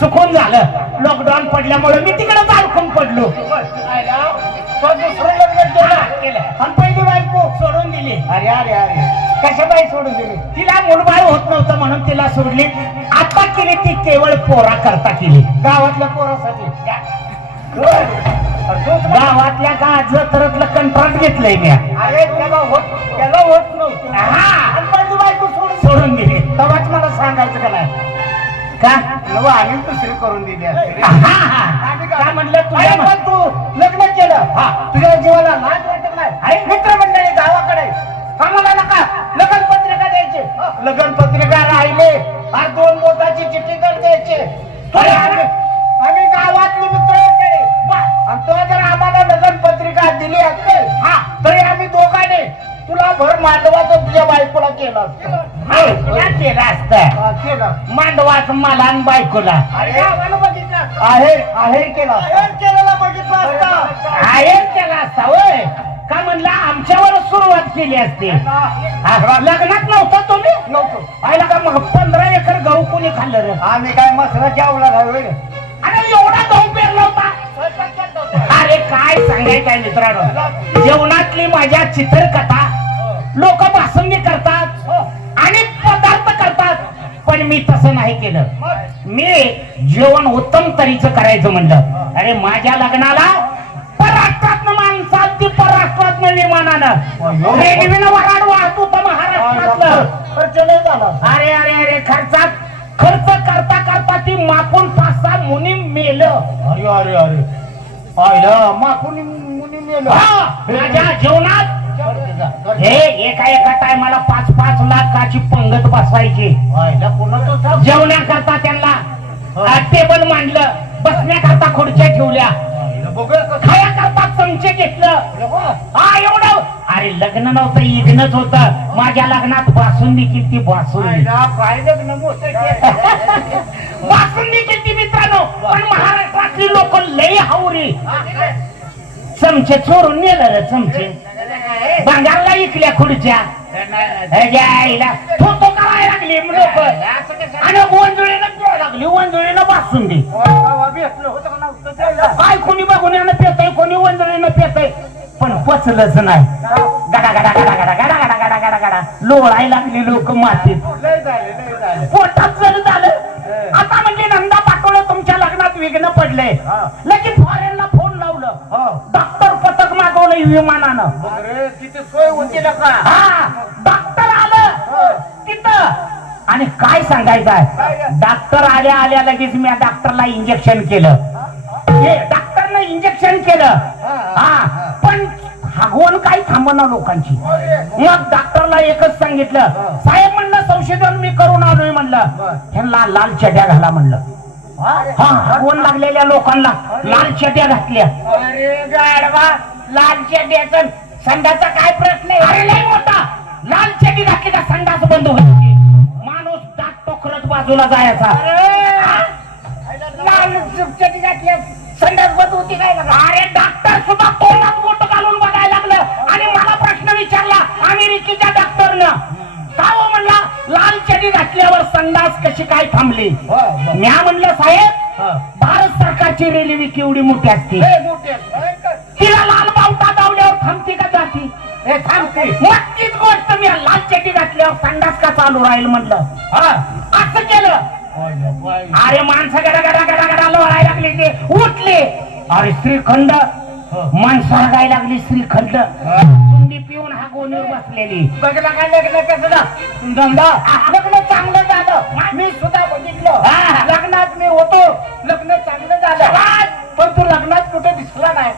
चुकून झालं. लॉकडाऊन पडल्यामुळे मी तिकडे अडकून पडलो. दुसरं लग्न केलं केलं. आणि पहिली बायको सोडून दिली. अरे अरे अरे. कशा बाई सोडून दिली? तिला मुलबाळ होत नव्हतं म्हणून तिला सोडली. आता केली ती केवळ पोरा करता केली. गावातल्या पोरासाठी. गावातल्या गाज तरतलं कंत्राट घेतलंय मी. अरे त्याला होत त्याला होत नव्हतं. हा. आणि पहिली बायको सोडून सोडून दिली. तेव्हाच मला सांगायचं का नाही? नवं आम्ही दुसरी करून दिली असते म्हटलं तू लग्न केलं. तुझ्या मांडवाच मला आणि बायकोला आहे आहे केलं आहे केला असता होय. का म्हणलं आमच्यावर सुरुवात केली असते? हा, लग्नात नव्हता तुम्ही? पाहिला का मग पंधरा एकर गहू कोणी खाल्लं रे? आम्ही काय आवला घालवे अरे एवढा गहू पेरला होता. अरे काय सांगायचं आहे मित्रांनो? जेवणातली माझ्या चित्रकथा लोक भाषणी करतात. पण मी तसं नाही केलं. मी जेवण उत्तम तरीचं करायचं म्हणलं. अरे माझ्या लग्नाला परराष्ट्रातनं माणसं आलती परराष्ट्रातनं विमानानं रेल्वेनं वराड वाहत होतं महाराष्ट्रातलं. अरे अरे अरे खर्चात खर्च करता करता ती मापून पाच सहा मुनी मेलं. अरे अरे अरे. माकुनी मुनी मेलो. माझ्या जेवणात हे एका एका टायमाला पाच पाच लाखाची पंगत बसवायची. जेवण्याकरता त्यांना. टेबल मांडलं बसण्याकरता खुर्च्या ठेवल्या. खायाकरता चमचे घेतलं. हा एवढं. अरे लग्न नव्हतं इग्नच होत. माझ्या लग्नात बासुंदी किती बासुंदी. पाहिलं, पाहिलं ना मोठं केलं. बासुंदी किती मित्रांनो पण महाराष्ट्रातली लोक लई हावरी चमचे चोरून नेलं चमचे. बंगालला इकल्या खुर्च्या. आईला तो तो करायला लागली लोक आणि वंजुळीनं प्यायला लागली वंजुळीनं नव्हतं त्याला? काय कोणी बघून यानं पेतय कोणी वंजुळीनं पेतय. पण पचलंच नाही. गडा गडा गडा गडा गडा गडा गडा गडा गडा. लोळायला लागली लोक मातीत. पोटात जर झालं आता म्हणजे नंदा पाटोळे तुमच्या लग्नात विघ्न पडले. लगेच फॉरेनला फोन लावलं. डॉक्टर पथक मागवलं विमानानं. सोय होती हा डॉक्टर आलं. तिथं. आणि काय सांगायचं आहे डॉक्टर आल्या आल्या लगेच मी डॉक्टरला इंजेक्शन केलं. हे डॉक्टरनं इंजेक्शन केलं. हा पण हागवण काही थांबना लोकांची. मग डॉक्टरला एकच सांगितलं साहेब म्हणलं संशोधन मी करून आलोय म्हणलं. ह्यांना लाल चड्या घाला म्हणलं. हा हागवण लागलेल्या लोकांना लाल चड्या घातल्या. लाल चड्याचा संडाचा काय प्रश्न आहे? अरे लय मोठा! लाल चड्डी घातली का संडास बंद व्हायची माणूस दात टोकरत बाजूला जायचा? लाल चड्डी घातल्या संडास बंद होती काय अरे डॉक्टर सुद्धा तोंडात बोट घालून बघायला लागलं. आणि मला प्रश्न विचारला अमेरिकेच्या डॉक्टरनं का हो म्हणला लाल चड्डी घातल्यावर संडास कशी काय थांबली? म्या म्हणलं साहेब भारत सरकारची रेल्वे केवढी मोठी असते. हे थांबते तीच गोष्ट मी लाल चटी घातल्यावर संडास का चालू राहील म्हणलं? हा? असं केलं? अरे माणसं गडा गडा गडा गडा लोळायला लागले ते. उठले. अरे श्रीखंड. माणसं गाय लागली श्रीखंड. तुम्ही पिऊन हा गोणीवर बसलेली. बघला काय लग्न कसं धंदा लग्न चांगलं झालं. मी सुद्धा बघितलं. हा. लग्नात मी होतो. लग्न चांगलं झालं. पण तू लग्नात कुठे दिसला नाही.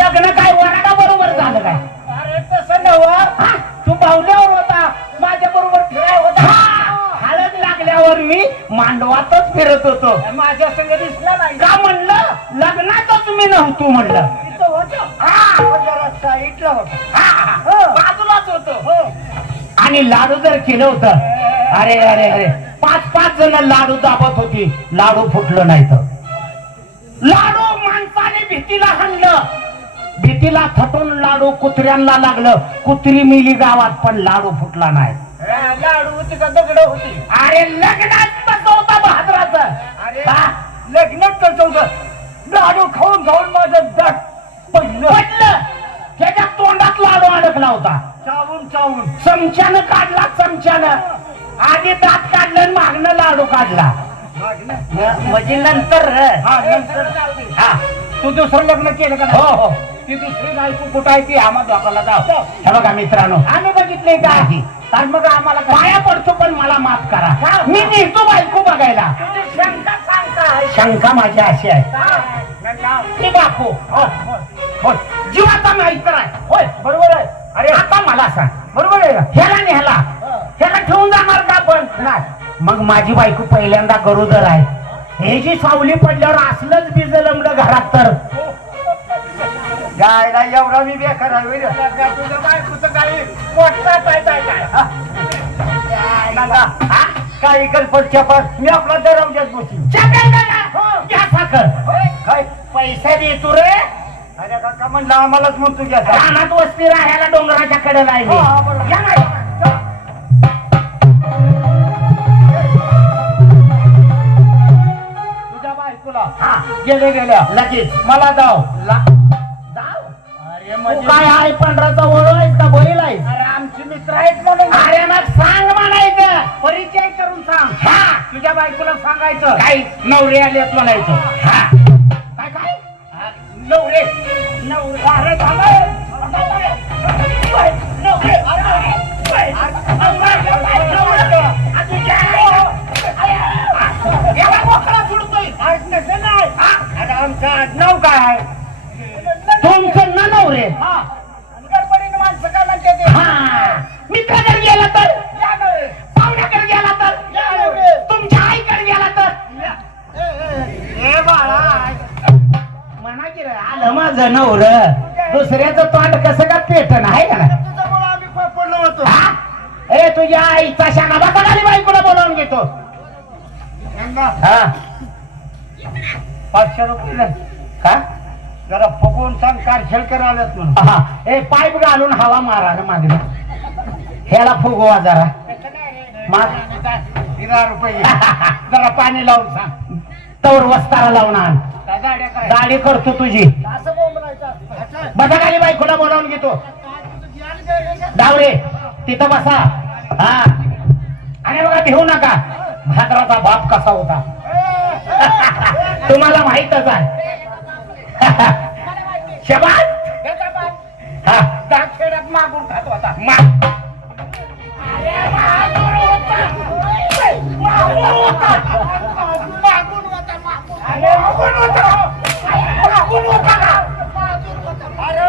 लग्न काय वराडा बरोबर झालं काय अरे तसं नव्ह तू बाहुल्यावर होता माझ्या बरोबर फिराय होता हळद लागल्यावर मी मांडवातच फिरत होतो माझ्या संग दिसला नाही का म्हणलं लग्नातच मी नव्हतो म्हणलं हा, साईडला होता. बाजूलाच होतो. हो. आणि लाडू जर केलं होतं. अरे अरे अरे. पाच पाच जण लाडू दाबत होती. लाडू फुटलं नाही तर. लाडू माणसाने भीतीला हाणलं. भीतीला थटून लाडू कुत्र्यांना लागलं. कुत्री मिली गावात पण लाडू फुटला नाही. लाडू दगड होती. अरे लग्नात होता अरे? लग्नात कसं होतं लाडू खाऊन खाऊन माझं दाट पडलं. पडलं. त्याच्या तोंडात लाडू अडकला होता. चावून चावून. चमच्यानं काढला चमच्यानं. आधी दात काढलं. काढला म्हणजे नंतर हा तू दुसरं लग्न केलं का हो हो. ती दुसरी बायको कुठं आहे ती आम्हा दोघाला जाऊ हे बघा मित्रांनो. आम्ही बघितले का? नाही. तर मग आम्हाला पाया पडतो पण मला माफ करा. मी नेतो बायको बघायला. शंका सांगता. शंका माझी अशी आहे. मी बापू. हो. हो जीवाचा मित्र आहे. होय. बरोबर आहे. अरे. आता मला सांग. बरोबर आहे. ह्याला न्याला ह्याला ठेवून जाणार का आपण? नाही. मग माझी बायको पहिल्यांदा गरोदर आहे हे जी सावली पडल्यावर असलंच बीज लमलं घरात तर जायला एवढा मी बेकार आहे होय रे. तुझं बायकोचं काही मोठा काय काय काय हा? हा? मी आपला दरवाज्यात बसू दादा, घ्या साखर काय पैसे देतो रे अरे काका म्हणलं आम्हालाच म्हणतो घ्या रानात वस्ती राहायला डोंगराच्या कडेला आहे हा, हा. मी. या ना. गेले गेल्या लगेच. मला जाव जाऊ. अरे तू म्हणजे काय आहे पंढराचा ओळख आहेस का बैल आहेस? अरे आमचे मित्र आहेत म्हणून. अरे मग सांग म्हणायचं. परिचय करून सांग. हा. तुझ्या बायकोला सांगायचं. काय? नवरे आलेत म्हणायचं. हा. काय काय? नवरे. नवरे. अरे थांबा. आडनाव काय तुमचं न नवरे? हा? हा. मित्राकडे गेला तर. पाहुण्याकडे गेला तर. तुमच्या आईकडे गेला तर? ए बाळा. म्हणा की रे, आलं माझं नवर. दुसऱ्याचं तोंड कसं का पेटन आहे का ना तुझ्यामुळं आम्ही प- पडलो होतो. हा? ए तुझ्या आईचा बघा खाली बायकोला बोलावून घेतो? गंगा, हा. पाचशे रुपये. का? जरा फुगवून सांग कारशेलकर आलेत म्हणून. हा ए पाईप घालून हवा मारा ना मागणं ह्याला फुगवा जरा. माग तेरा रुपये जरा पाणी लावून सांग. तवर वस्तारा लावून आण. काय गाड्या काय गाडी करतो तुझी. असं बोंबलायचं असं. बसा खाली बायकोला बोलावून घेतो. डावरे तिथं बसा. हा. आणि बघा घेऊ नका. भाद्राचा बाप कसा होता. तुम्हाला माहितच आहे हा दहा खेड्यात मागून खात होता. अरे,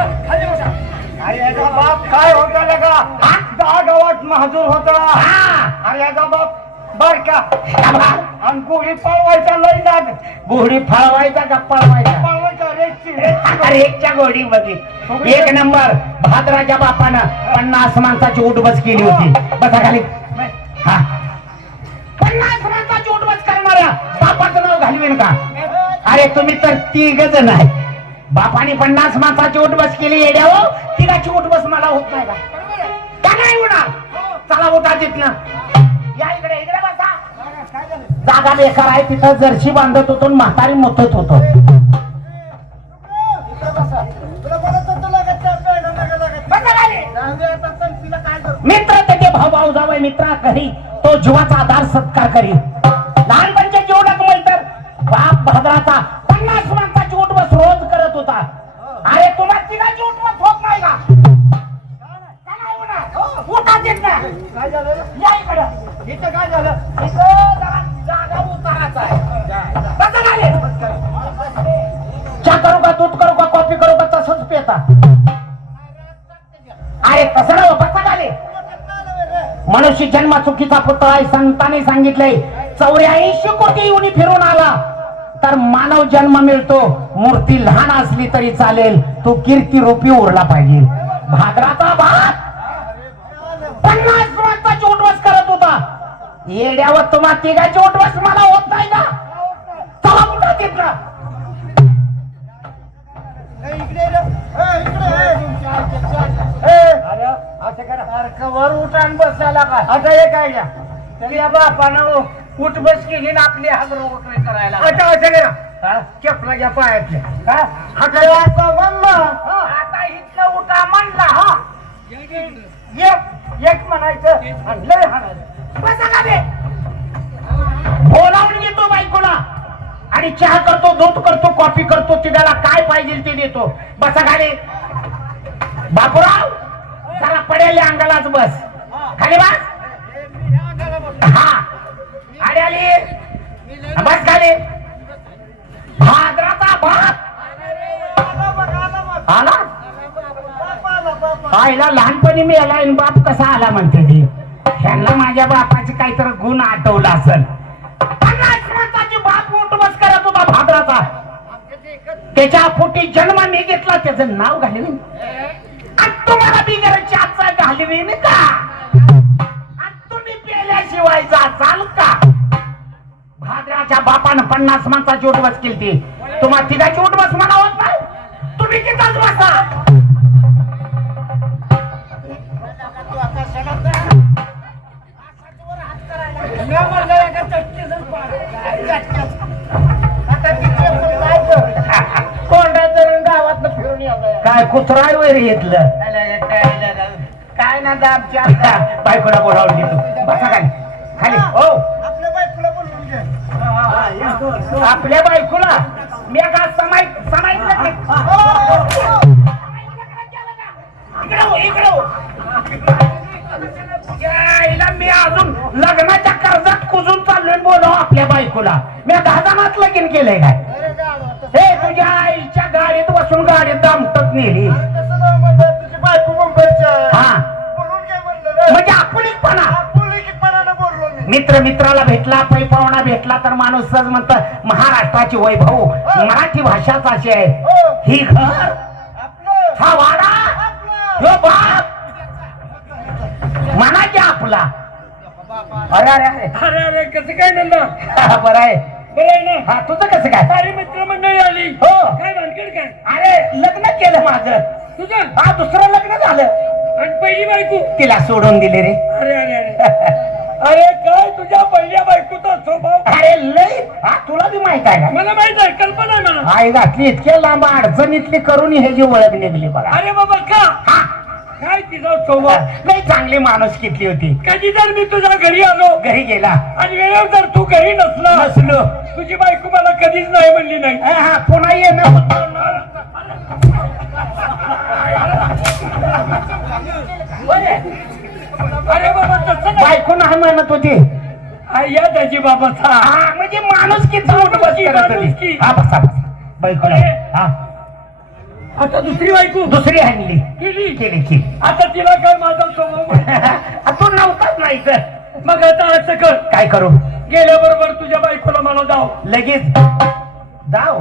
का? याचा बाप काय होता लगा हा? दहा गावात महाजूर होता हा अरे याचा बाप बर का. आणि गोळी पळवायचा लाग घोडी फळवायचा का पळवायचा? घोडीमध्ये एक नंबर भाद्राच्या बापानं पन्नास माणसाची उठबस केली होती. बसा खाली. हा. पन्नास माणसाची उठबस करणाऱ्या बापाचं नाव घालवीन का? अरे तुम्ही तर तिघ जण आहे. बापाने पन्नास माणसाची उठबस केली येड्यावर तिघाची उठबस मला होत नाही का? का नाही होणार? चला उठा तिथनं. या इकडे इकडे बसा? जागा बेकार आहे तिथं जर्शी बांधत होतो म्हातारी मुतत होतो? मित्र त्याचे भाऊ भाऊ जावय मित्रा घरी तो जीवाचा आधार सत्कार करी लहानपणच्या जेवढ्यात तर बाप भाद्राचा इथं काय झालं? इथं जरा जागा उताराचा आहे. बसा खाली. चहा करू का दूध करू का कॉफी करू का तसंच पेता. अरे तसं ना बसा झाले मनुष्य जन्म चुकीचा पुतळा आहे संतांनी सांगितलंय. चौऱ्याऐंशी कोटी येऊन फिरून आला. तर मानव जन्म मिळतो. मूर्ती लहान असली तरी चालेल. तो कीर्ती रूपी उरला पाहिजे. भाद्राचा भात. पन्नास येड्यावर तुम्हा तिघाची उठवस मला होत नाही का चला कुठं वर उठान बसायला का आता हे काय घ्या? त्या बापानं उठ बस केली ना आपली करायला. आता असं करा. चपला घ्या पायातल्या. हाताला म्हणलं. आता इथलं उठा म्हणला. हा. एक म्हणायचं. आणि लय हाणायचं? बोलावून घेतो बायकोला. आणि चहा करतो दूध करतो कॉफी करतो तिघाला काय पाहिजे ते देतो. बसा खाली बापूराव त्याला पडेल अंगालाच बस. खाली बस. हा. अरे आली. बस खाली भाद्राचा भात. आला? आईला लहानपणी मी आला बाप कसा आला म्हणते ती. त्यांना माझ्या बापाची काहीतरी गुण आठवला असेल. पन्नास वर्षाची बाप मोठ बस करत होता भाद्राचा त्याच्या पोटी जन्म मी घेतला त्याचं नाव घालवीन. आणि तुम्हाला बिगर चाचा घालवीन का? तुम्ही पेल्याशिवाय जाचाल का? भाद्राच्या बापानं पन्नास माणसाची उठबस केली ती. तुम्हाला तिघाची उठबस म्हणावं ना तुम्ही तिथंच बसा. कुत्राय वैर घेतलं काय ना आमच्या बायकोला बोलावून घेतो बसा खाली. खाली. हो. आपल्या बायकोला आपल्या बायकोला. मी का आपल्या बायकोला. मी दहा लगीन केलंय काय? हे तुझ्या आईच्या गाडीत बसून गाडीत दामटत नेली. हा. म्हणजे मी. मित्र मित्राला भेटला पै पाहुणा भेटला तर माणूस सहज म्हणत महाराष्ट्राची वैभव मराठी भाषाच अशी आहे. ही. घर आपलं. हा वाडा की आपला. अरे अरे अरे. अरे अरे कसं काय नंदा? बरं आहे. बरं आहे ना? हा तुझं कसं काय? अरे मित्रमंडळी आली. हो. काय भानगड काय? अरे लग्न केलं माझं. तुझं? हा दुसरं लग्न झालं. आणि पहिली बायको? तिला सोडून दिले रे. अरे अरे अरे. अरे काय तुझ्या पहिल्या बायकोचा स्वभाव? अरे लय. हा तुला बी माहीत आहे का? मला माहीत आहे कल्पना आहे मला. आई घातली इतक्या लांब अडचणीतली करून ह्याची ओळख निघली बघा. अरे बाबा का? हा काय तिचा स्वभाव लई चांगली माणूस किती होती. कधी जर मी तुझ्या घरी आलो? घरी गेला. आणि वेळेवर जर तू घरी नसला? नसलो. तुझी बायको मला कधीच नाही म्हणली नाही. हा हा, पुन्हा येणं होतं. अरे बाबा तसं नाही. बायको नाही म्हणत होती. या त्याची बाबा हा म्हणजे माणूस किती बस. हा बसा बसा. बायको नाही. हा. आता दुसरी बायको? दुसरी आणली. केली? केली केली. आता तिला काय माझा स्वभाव तू नव्हताच नाही तर मग आता असं कर. काय करू? गेल्याबरोबर तुझ्या बायकोला मला जाव लगेच. जाऊ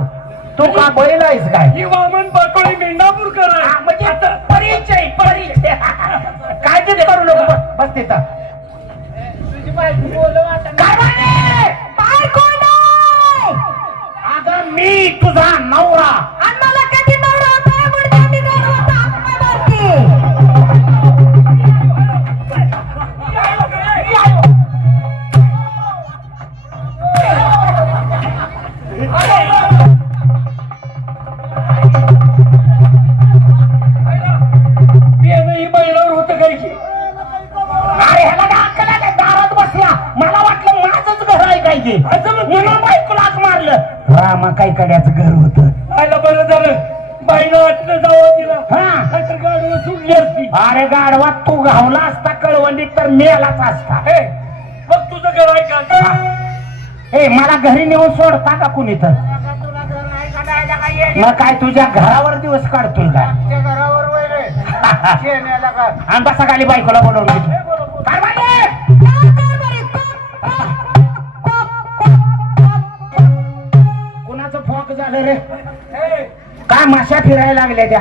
तू का बैल आहेस काय? ही वामन पाटोळी मेंढापूरकर आहे. म्हणजे आता परिचय परिचय. काय ते करू नको? बस- तिथं. तुझी बायको बोलव आता. मी तुझा नवरा अरे गाडवा तू घावला असता कळवंडीत तर मेलाच असता. हे मग तुझं घर आहे का? हा. ए मला घरी नेऊन सोडता का कुणी तर? मग काय तुझ्या घरावर दिवस काढतोय का? आणि बसा खाली बायकोला बोलवून घेतो काय. कुणाचं फॉक झालं रे? काय माशा फिरायला लागल्या त्या?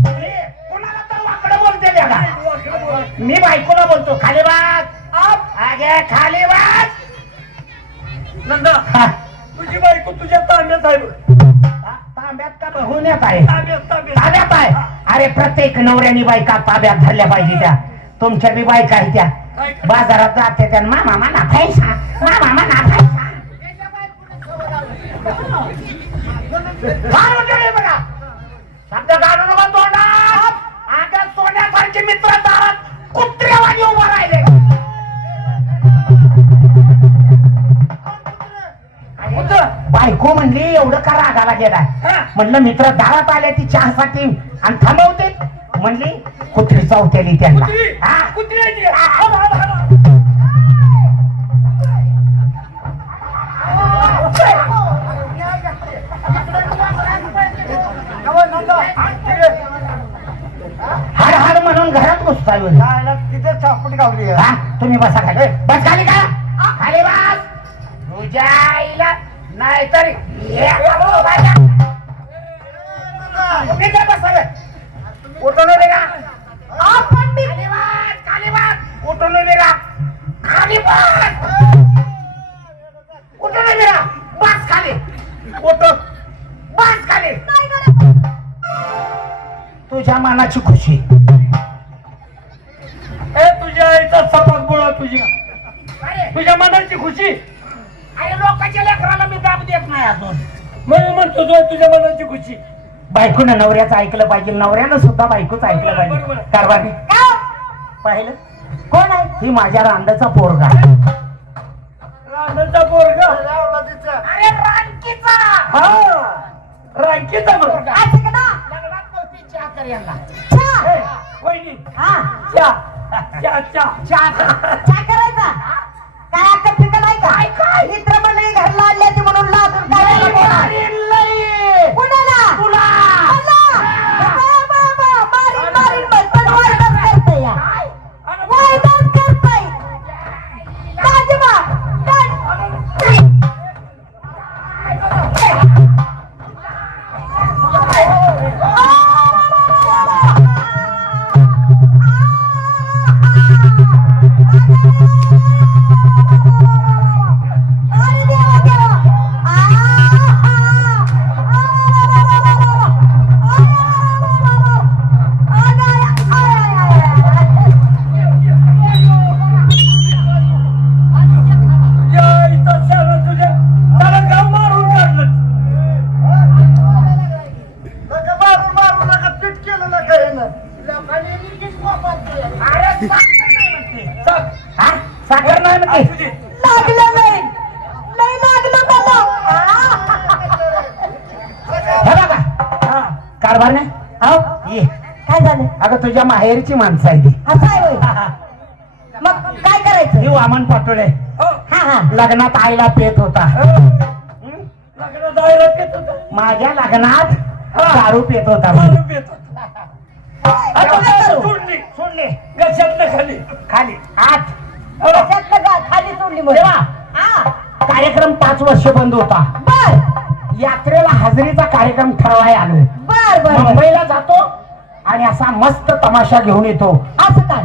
मी बायकोला बोलतो खाली बात आगे खाली बात नंदा हा. तुझी बायको तुझ्या तांब्यात आहे बघ. ता- ताब्यात का बहुण्यात आहे? ताब्यात ताब्यात. ताब्यात आहे? अरे प्रत्येक नवऱ्यानी बायका ताब्यात धरल्या पाहिजे त्या. तुमच्या बी बायका आहे त्या. काय कर- बाजारात जाते त्या. मामा म्हणा पैसा मामा म्हणा पैसा फार उजळ आहे बघा. शब्द काढू नका तोंडात. आता सोन्यासारखे मित्र दारात कुत्र्यावानी उभा राहिले. बायको म्हणली एवढं का रागाला गेलाय. म्हणलं मित्र दारात आले ती चहासाठी आणि थांबवते. म्हणली कुत्री चावतेली त्यांना. तुझ्या मनाची खुशी. ए तुझ्या आईचा सपाक बोळा तुझ्या. तुझ्या मनाची खुशी. अरे लोकांच्या लेकराला मी दाब देत नाही अजून. म्हणून म्हणतो तो तुझ्या मनाची खुशी. बायकोनं नवऱ्याचं ऐकलं पाहिजे. नवऱ्यानं सुद्धा बायकोच ऐकलं पाहिजे. बरोबर. कारभारी. पाहिलं? कोण आहे? ही माझ्या रांडाचा पोरगा. रानाचा पोरगा? अरे रानकीचा हा रांकीचा? लग्नात कर यांना. वहिनी. हा. चा चा चा चहा कर. चहा करायचा? काय अक्कल फिकल आहे का? मित्र मंडळी घरला आणले ते म्हणून लाजून काय कारभार ये. काय झालं? अगं तुझ्या माहेरची माणसं आहे ती असं आहे होय. मग काय करायचं? ही वामन पाटोळे. हो. हा हा. लग्नात आईला पेत होता. पेत माझ्या लग्नात. दारू पेत होता दारू पेत होता. आता काय दारू करू? सोडली सोडले. गशातनं खाली. खाली. आठ हो. गा- खाली सोडली मग तेव्हा हा. कार्यक्रम पाच वर्ष बंद होता. बर. यात्रेला हजेरीचा कार्यक्रम ठरवाय आलोय. बर बर. मुंबईला जातो आणि असा मस्त तमाशा घेऊन येतो. असं काय